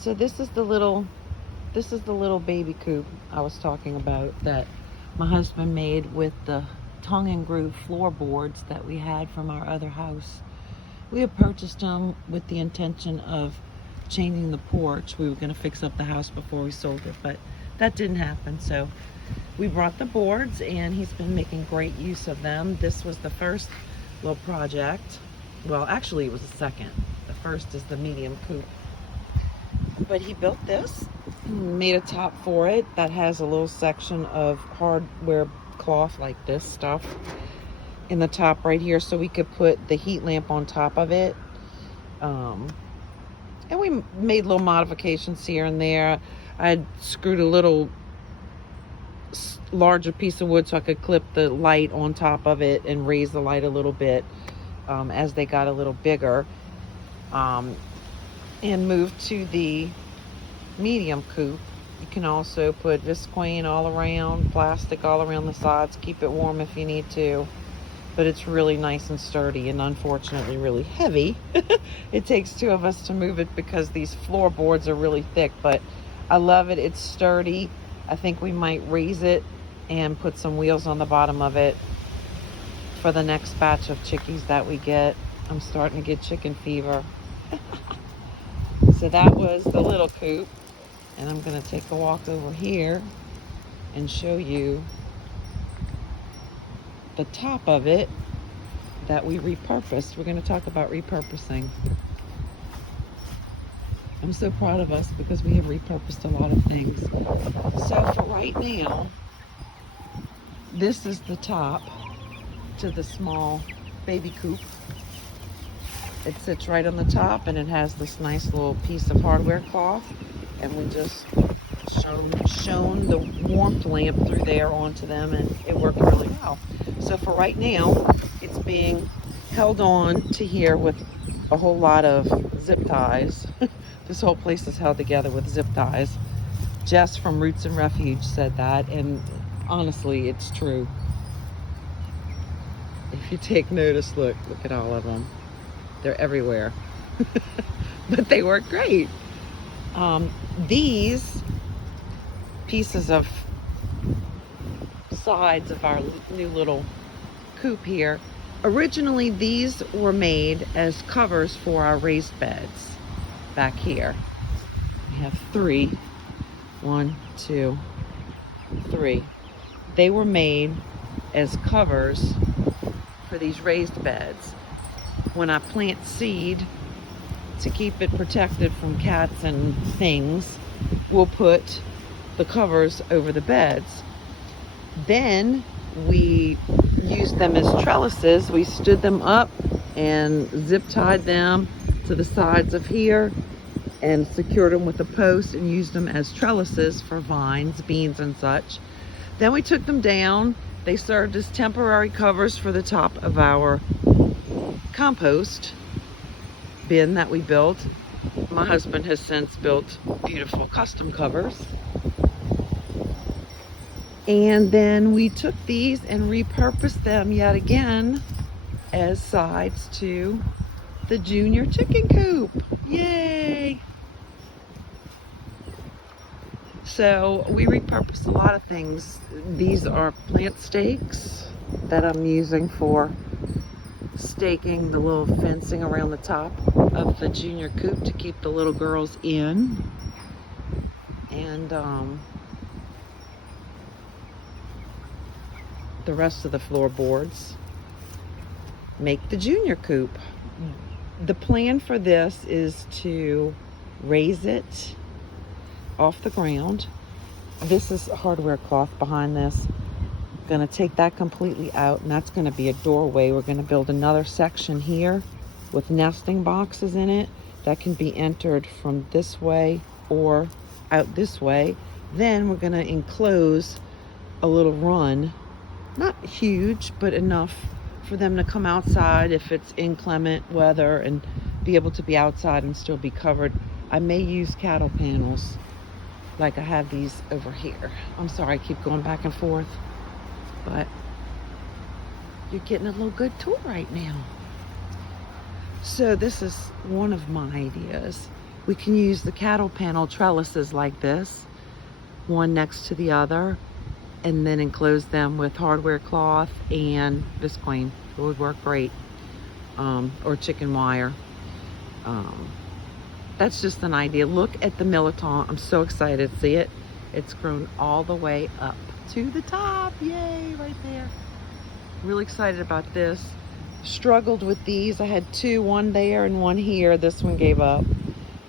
So this is the little baby coop I was talking about that my husband made with the tongue and groove floorboards that we had from our other house. We had purchased them with the intention of changing the porch. We were going to fix up the house before we sold it, but that didn't happen. So we brought the boards and he's been making great use of them. This was the first little project. Well, actually it was the second. The first is the medium coop. But he built this, made a top for it that has a little section of hardware cloth like this stuff in the top right here, so we could put the heat lamp on top of it. And we made little modifications here and there. I had screwed a little larger piece of wood so I could clip the light on top of it and raise the light a little bit as they got a little bigger. And moved to the medium coop. You can also put visqueen all around, plastic all around the sides, keep it warm if you need to. But it's really nice and sturdy, and unfortunately really heavy. It takes two of us to move it because these floorboards are really thick, but I love it. It's sturdy. I think we might raise it and put some wheels on the bottom of it for the next batch of chickies that we get. I'm starting to get chicken fever. So that was the little coop, and I'm going to take a walk over here and show you the top of it that we repurposed. We're going to talk about repurposing. I'm so proud of us because we have repurposed a lot of things. So for right now, this is the top to the small baby coop. It sits right on the top, and it has this nice little piece of hardware cloth, and we just shone the warmth lamp through there onto them, and it worked really well. So for right now, it's being held on to here with a whole lot of zip ties. This whole place is held together with zip ties. Jess from Roots and Refuge said that, and honestly, it's true. If you take notice, look at all of them. They're everywhere. But they work great. These pieces of sides of our new little coop here, originally these were made as covers for our raised beds back here. We have 3. 1, 2, 3. They were made as covers for these raised beds. When I plant seed, to keep it protected from cats and things, we'll put the covers over the beds. Then we used them as trellises. We stood them up and zip tied them to the sides of here and secured them with a post and used them as trellises for vines, beans, and such. Then we took them down. They served as temporary covers for the top of our compost bin that we built. My husband has since built beautiful custom covers. And then we took these and repurposed them yet again as sides to the junior chicken coop. Yay! So we repurposed a lot of things. These are plant stakes that I'm using for staking the little fencing around the top of the junior coop to keep the little girls in. And the rest of the floorboards make the junior coop. The plan for this is to raise it off the ground. This is hardware cloth behind this. Going to take that completely out, and that's going to be a doorway. We're going to build another section here with nesting boxes in it that can be entered from this way or out this way. Then we're going to enclose a little run, not huge, but enough for them to come outside if it's inclement weather and be able to be outside and still be covered. I may use cattle panels like I have these over here. I'm sorry I keep going back and forth, but you're getting a little good tour right now. So this is one of my ideas. We can use the cattle panel trellises like this, one next to the other, and then enclose them with hardware cloth and visqueen. It would work great. Or chicken wire. That's just an idea. Look at the militant. I'm so excited. See it? It's grown all the way up to the top. Yay, right there. Really excited about this. Struggled with these. I had two, one there and one here. This one gave up.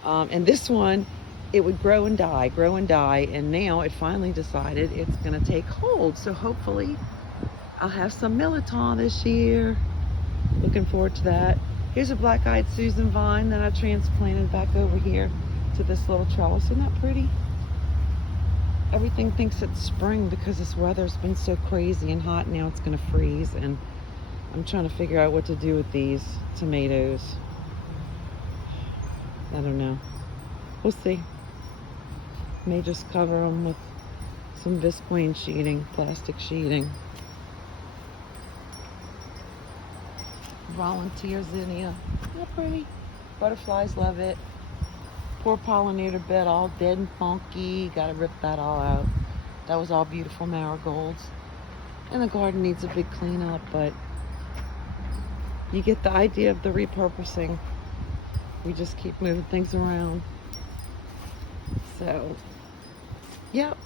And this one, it would grow and die, and now it finally decided it's gonna take hold. So hopefully I'll have some militant this year. Looking forward to that. Here's a black-eyed Susan vine that I transplanted back over here to this little trellis. Isn't that pretty? Everything thinks it's spring because this weather's been so crazy and hot. Now it's gonna freeze, and I'm trying to figure out what to do with these tomatoes. I don't know. We'll see. May just cover them with some visqueen sheeting, plastic sheeting. Volunteer zinnia. Not pretty. Butterflies love it. Poor pollinator bed all dead and funky. Gotta rip that all out. That was all beautiful marigolds. And the garden needs a big cleanup, but you get the idea of the repurposing. We just keep moving things around. So, yep.